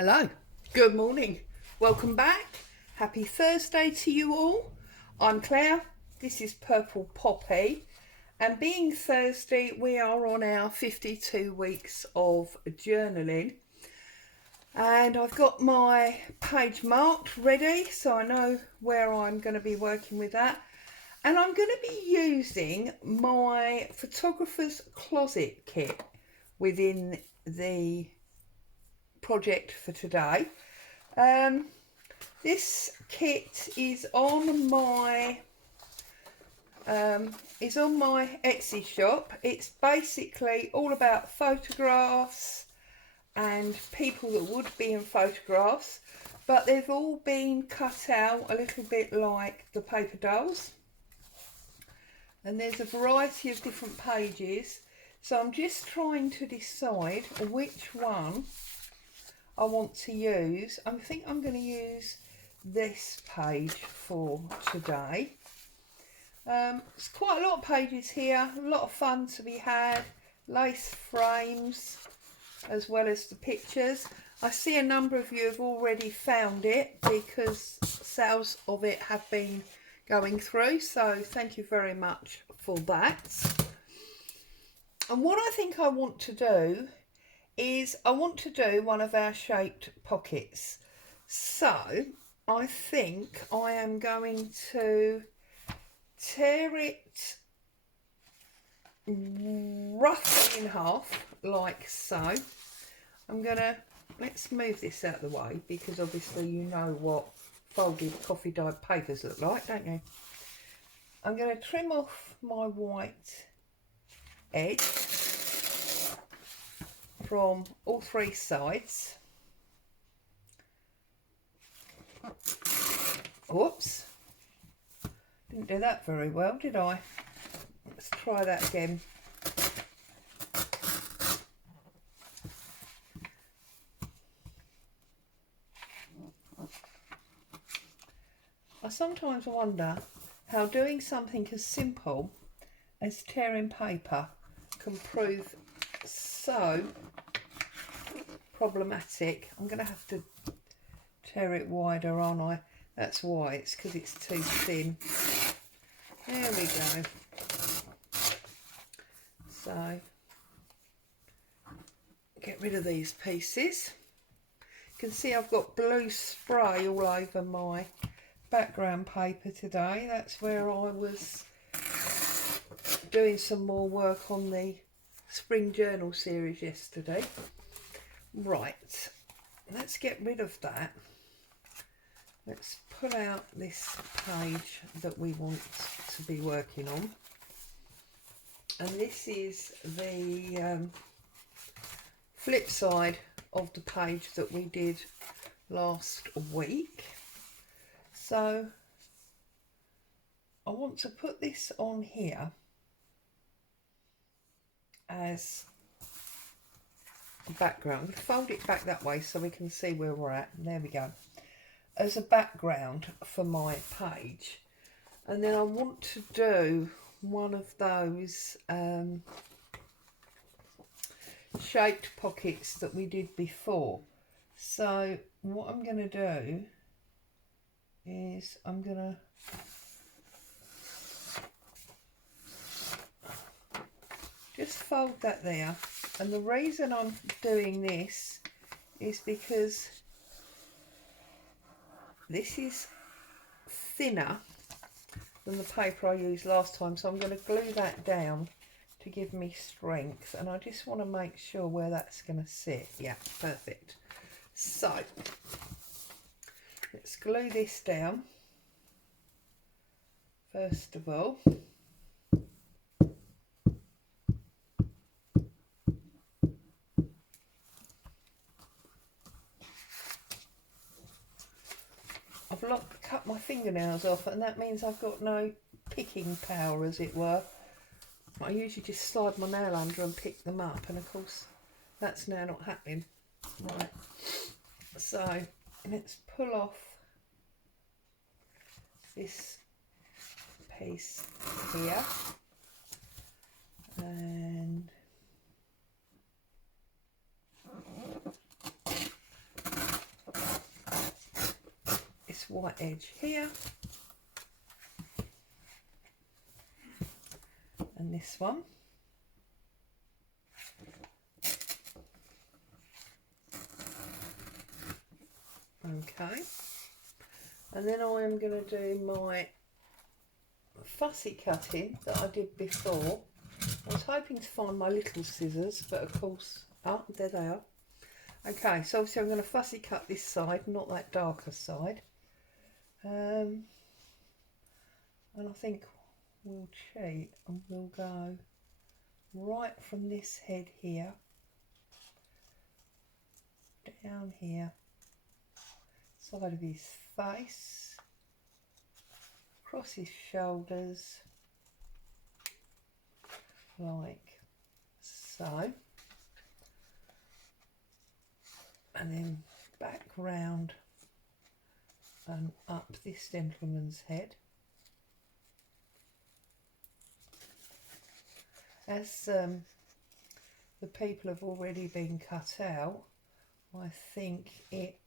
Hello, good morning, welcome back, happy Thursday to you all. I'm Claire, this is Purple Poppy, and being Thursday we are on our 52 weeks of journaling, and I've got my page marked ready so I know where I'm going to be working with that, and I'm going to be using my photographer's closet kit within the project for today. This kit is on my Etsy shop. It's basically all about photographs and people that would be in photographs, but they've all been cut out a little bit like the paper dolls, and there's a variety of different pages, so I'm just trying to decide which one I want to use. I think I'm going to use this page for today. There's quite a lot of pages here, a lot of fun to be had, lace frames as well as the pictures. I see a number of you have already found it because sales of it have been going through, so thank you very much for that. And what I think I want to do is I want to do one of our shaped pockets. So I think I am going to tear it roughly in half like so. Let's move this out of the way because obviously you know what folded coffee dyed papers look like, don't you? I'm going to trim off my white edge from all three sides. Whoops, didn't do that very well, did I? Let's try that again. I sometimes wonder how doing something as simple as tearing paper can prove so problematic. I'm going to have to tear it wider, aren't I? That's why, it's because it's too thin. There we go. So get rid of these pieces. You can see I've got blue spray all over my background paper today. That's where I was doing some more work on the spring journal series yesterday. Right, let's get rid of that. Let's pull out this page that we want to be working on, and this is the flip side of the page that we did last week. So I want to put this on here as a background. I'm going to fold it back that way so we can see where we're at. There we go. As a background for my page, and then I want to do one of those shaped pockets that we did before. So what I'm going to do is I'm going to just fold that there, and the reason I'm doing this is because this is thinner than the paper I used last time, so I'm going to glue that down to give me strength, and I just want to make sure where that's going to sit. Yeah, perfect. So let's glue this down first of all. I've cut my fingernails off, and that means I've got no picking power, as it were. I usually just slide my nail under and pick them up, and of course that's now not happening. Right, so let's pull off this piece here, and white edge here, and this one. Okay, and then I am going to do my fussy cutting that I did before. I was hoping to find my little scissors, but of course, oh, there they are. Okay, so obviously I'm going to fussy cut this side, not that darker side. And I think we'll cheat and we'll go right from this head here, down here, side of his face, across his shoulders, like so, and then back round and up this gentleman's head. As the people have already been cut out, I think it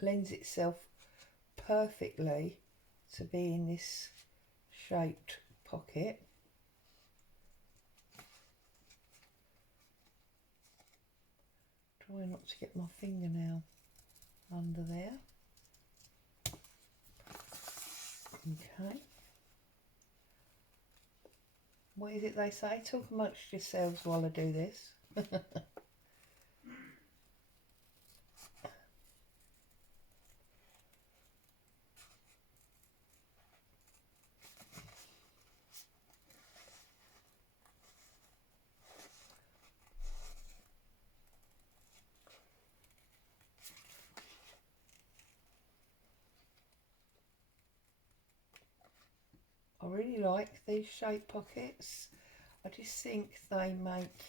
lends itself perfectly to be in this shaped pocket. Try not to get my fingernail under there. Okay. What is it they say? Talk amongst yourselves while I do this. I really like these shape pockets. I just think they make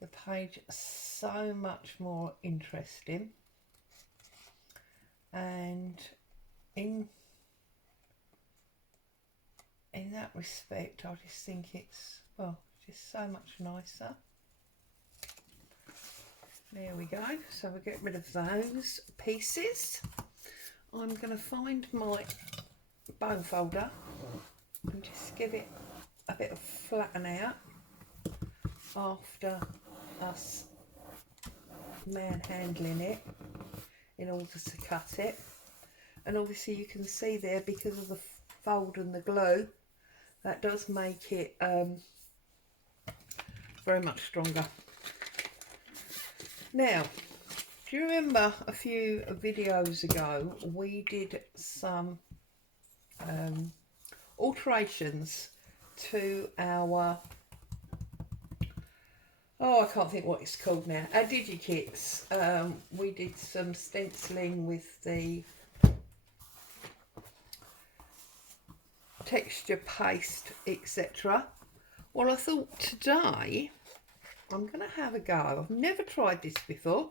the page so much more interesting, and in that respect I just think it's, well, just so much nicer. There we go, so we'll get rid of those pieces. I'm going to find my bone folder and just give it a bit of flatten out after us manhandling it in order to cut it. And obviously you can see there, because of the fold and the glue, that does make it very much stronger. Now, do you remember a few videos ago we did some alterations to our, oh, I can't think what it's called now, our digikits. We did some stenciling with the texture paste, etc. Well, I thought today I'm going to have a go. I've never tried this before,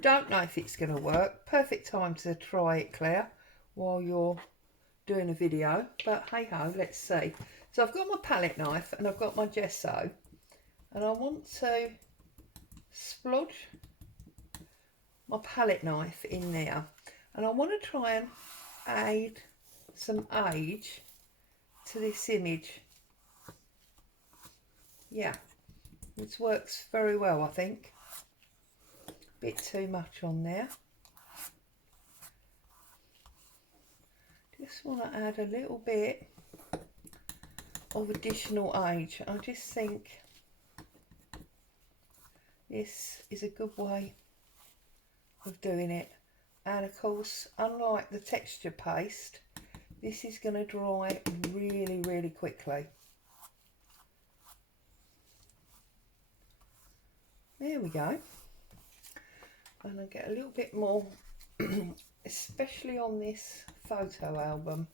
don't know if it's going to work. Perfect time to try it, Claire, while you're doing a video, but hey ho, let's see. So I've got my palette knife and I've got my gesso, and I want to splodge my palette knife in there, and I want to try and add some age to this image. Yeah, this works very well, I think. Bit too much on there. Just want to add a little bit of additional age. I just think this is a good way of doing it. And of course, unlike the texture paste, this is going to dry really, really quickly. There we go. And I'll get a little bit more, especially on this photo album.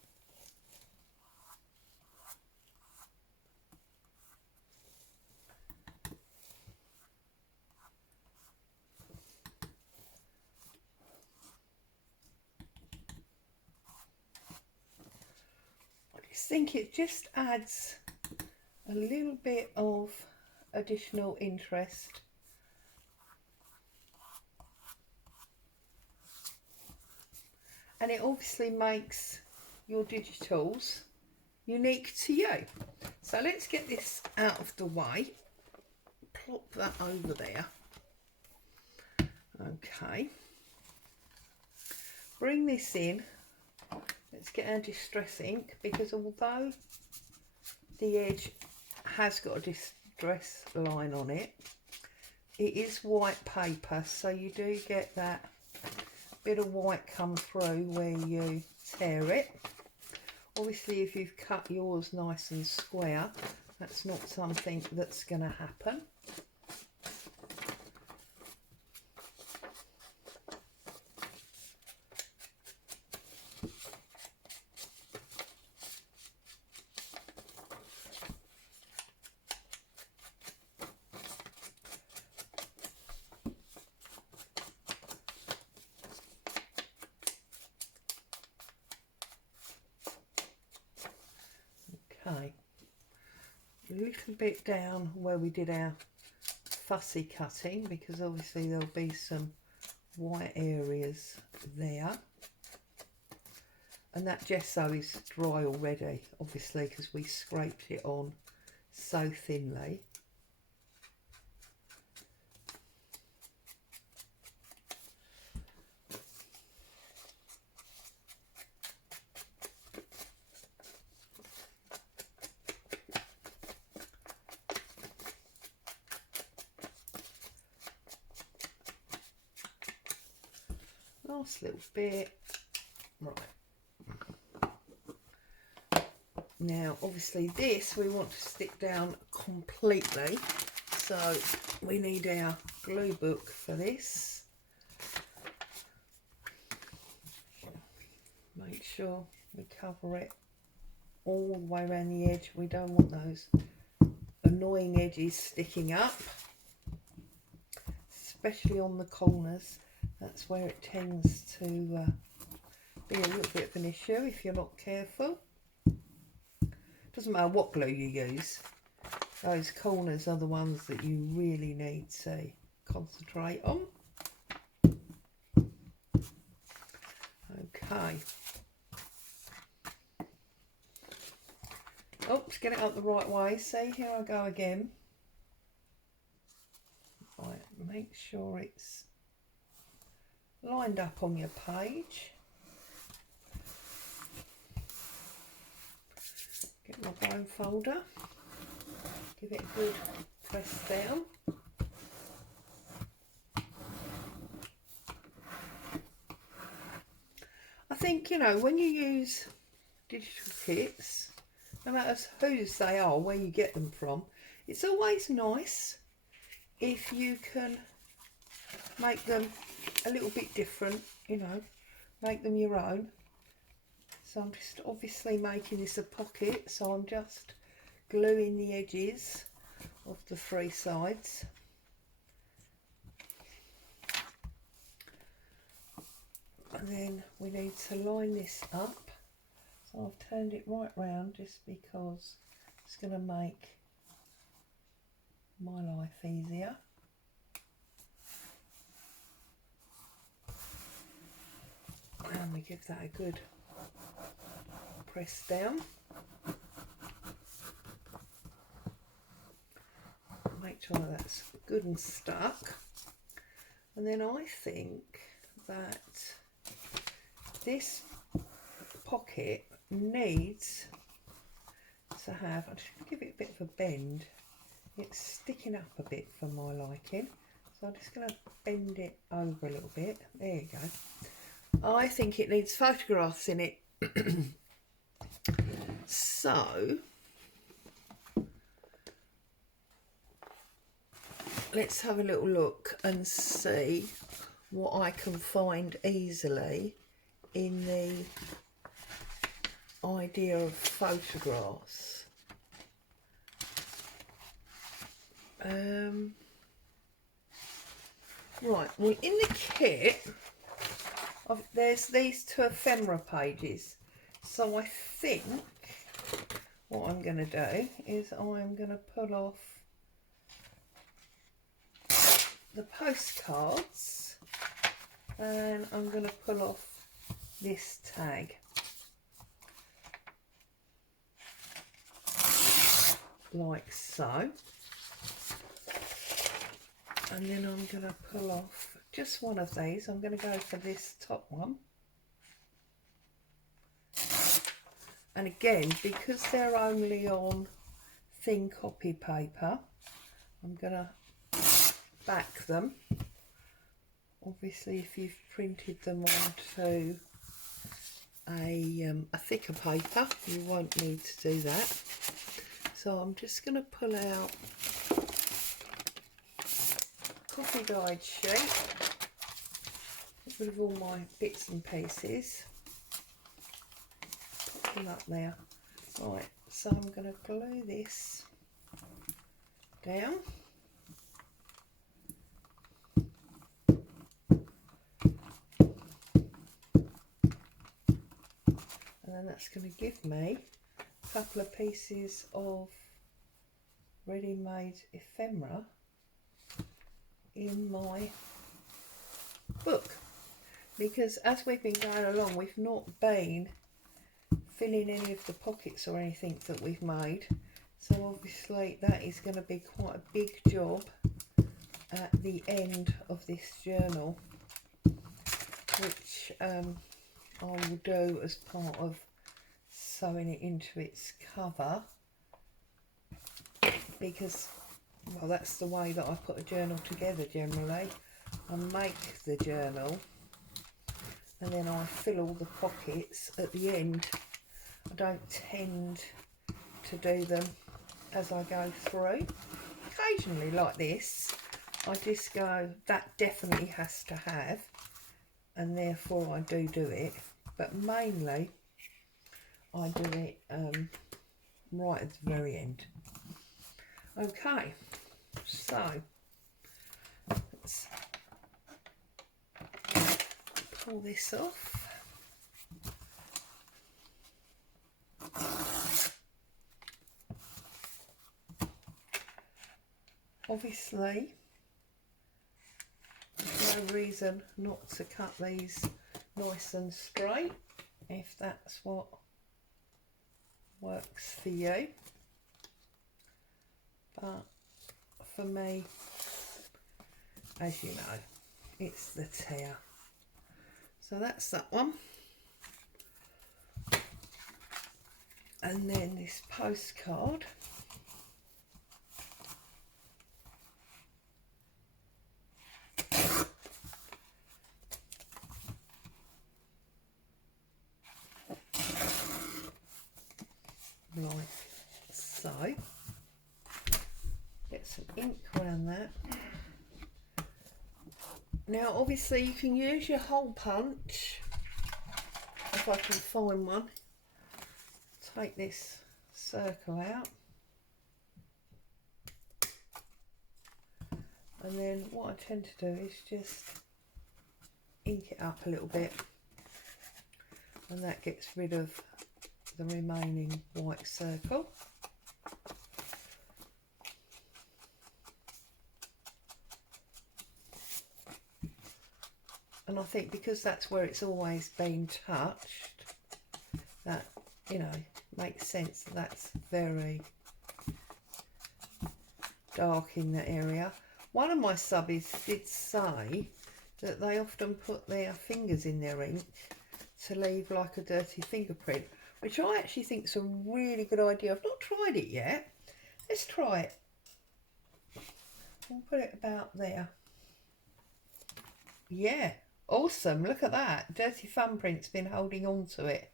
I just think it just adds a little bit of additional interest. and it obviously makes your digitals unique to you. So let's get this out of the way. Plop that over there. Okay. Bring this in. Let's get our distress ink, because although the edge has got a distress line on it, it is white paper, so you do get that bit of white come through where you tear it. Obviously, if you've cut yours nice and square, that's not something that's going to happen. Okay, a little bit down where we did our fussy cutting, because obviously there'll be some white areas there, and that gesso is dry already, obviously, because we scraped it on so thinly. Last little bit. Right. Now, obviously this we want to stick down completely, so we need our glue book for this. Make sure we cover it all the way around the edge. We don't want those annoying edges sticking up, especially on the corners. That's where it tends to be a little bit of an issue if you're not careful. Doesn't matter what glue you use, those corners are the ones that you really need to concentrate on. Okay. Oops, get it up the right way. See, here I go again. Right, make sure it's lined up on your page. Get my bone folder, give it a good press down. I think, you know, when you use digital kits, no matter whose they are, where you get them from, it's always nice if you can make them a little bit different, you know, make them your own. So I'm just obviously making this a pocket, so I'm just gluing the edges of the three sides. And then we need to line this up. So I've turned it right round just because it's going to make my life easier. And we give that a good press down. Make sure that's good and stuck. And then I think that this pocket needs to have, I'm just going to give it a bit of a bend. It's sticking up a bit for my liking. So I'm just going to bend it over a little bit. There you go. I think it needs photographs in it. So let's have a little look and see what I can find easily in the idea of photographs. Right, well, in the kit there's these two ephemera pages, so I think what I'm going to do is I'm going to pull off the postcards, and I'm going to pull off this tag. Like so. And then I'm going to pull off just one of these. I'm going to go for this top one. And again, because they're only on thin copy paper, I'm going to back them. Obviously, if you've printed them onto a thicker paper, you won't need to do that. So I'm just going to pull out coffee dyed sheet, get rid of all my bits and pieces, put them up there. Right, so I'm going to glue this down. And then that's going to give me a couple of pieces of ready-made ephemera in my book, because as we've been going along, we've not been filling any of the pockets or anything that we've made, so obviously that is going to be quite a big job at the end of this journal, which I will do as part of sewing it into its cover, because, well, that's the way that I put a journal together generally. I make the journal and then I fill all the pockets at the end. I don't tend to do them as I go through. Occasionally like this, I just go, that definitely has to have, and therefore I do it, but mainly I do it right at the very end. Okay, so let's pull this off. Obviously, there's no reason not to cut these nice and straight if that's what works for you. But for me, as you know, it's the tear. So that's that one. And then this postcard. Like so. Get some ink around that. Now obviously you can use your hole punch, if I can find one. Take this circle out, and then what I tend to do is just ink it up a little bit, and that gets rid of the remaining white circle. And I think because that's where it's always been touched, that, you know, makes sense that that's very dark in that area. One of my subbies did say that they often put their fingers in their ink to leave like a dirty fingerprint, which I actually think is a really good idea. I've not tried it yet. Let's try it. I'll put it about there. Yeah, awesome. Look at that. Dirty thumbprint's been holding on to it.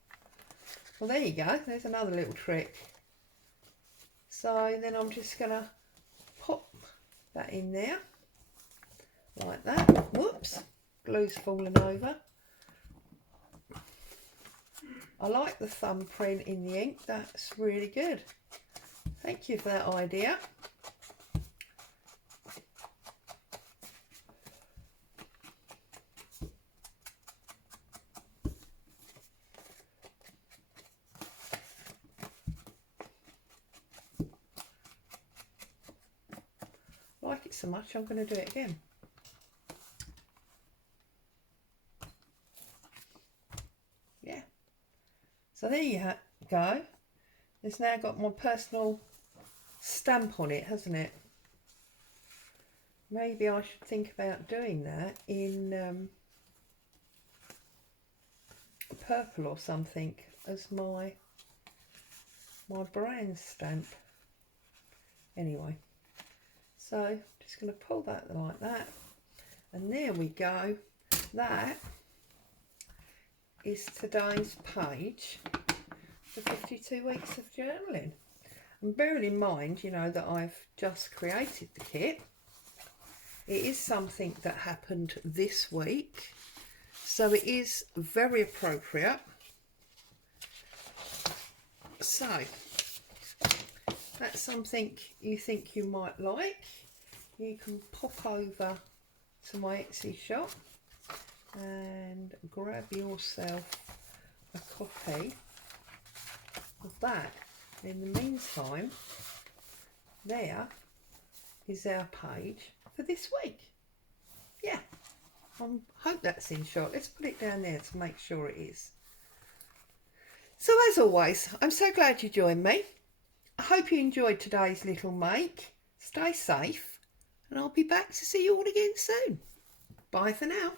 Well, there you go. There's another little trick. So then I'm just going to pop that in there like that. Whoops, glue's fallen over. I like the thumbprint in the ink. That's really good. Thank you for that idea. I like it so much, I'm going to do it again. So there you go. It's now got my personal stamp on it, hasn't it? Maybe I should think about doing that in purple or something as my brand stamp. Anyway, so just going to pull that like that, and there we go. That is today's page for 52 weeks of journaling. And bearing in mind, you know, that I've just created the kit, it is something that happened this week, so it is very appropriate. So that's something you think you might like, you can pop over to my Etsy shop and grab yourself a copy of that. In the meantime, there is our page for this week. Yeah, I hope that's in shot. Let's put it down there to make sure it is. So as always, I'm so glad you joined me. I hope you enjoyed today's little make. Stay safe, and I'll be back to see you all again soon. Bye for now.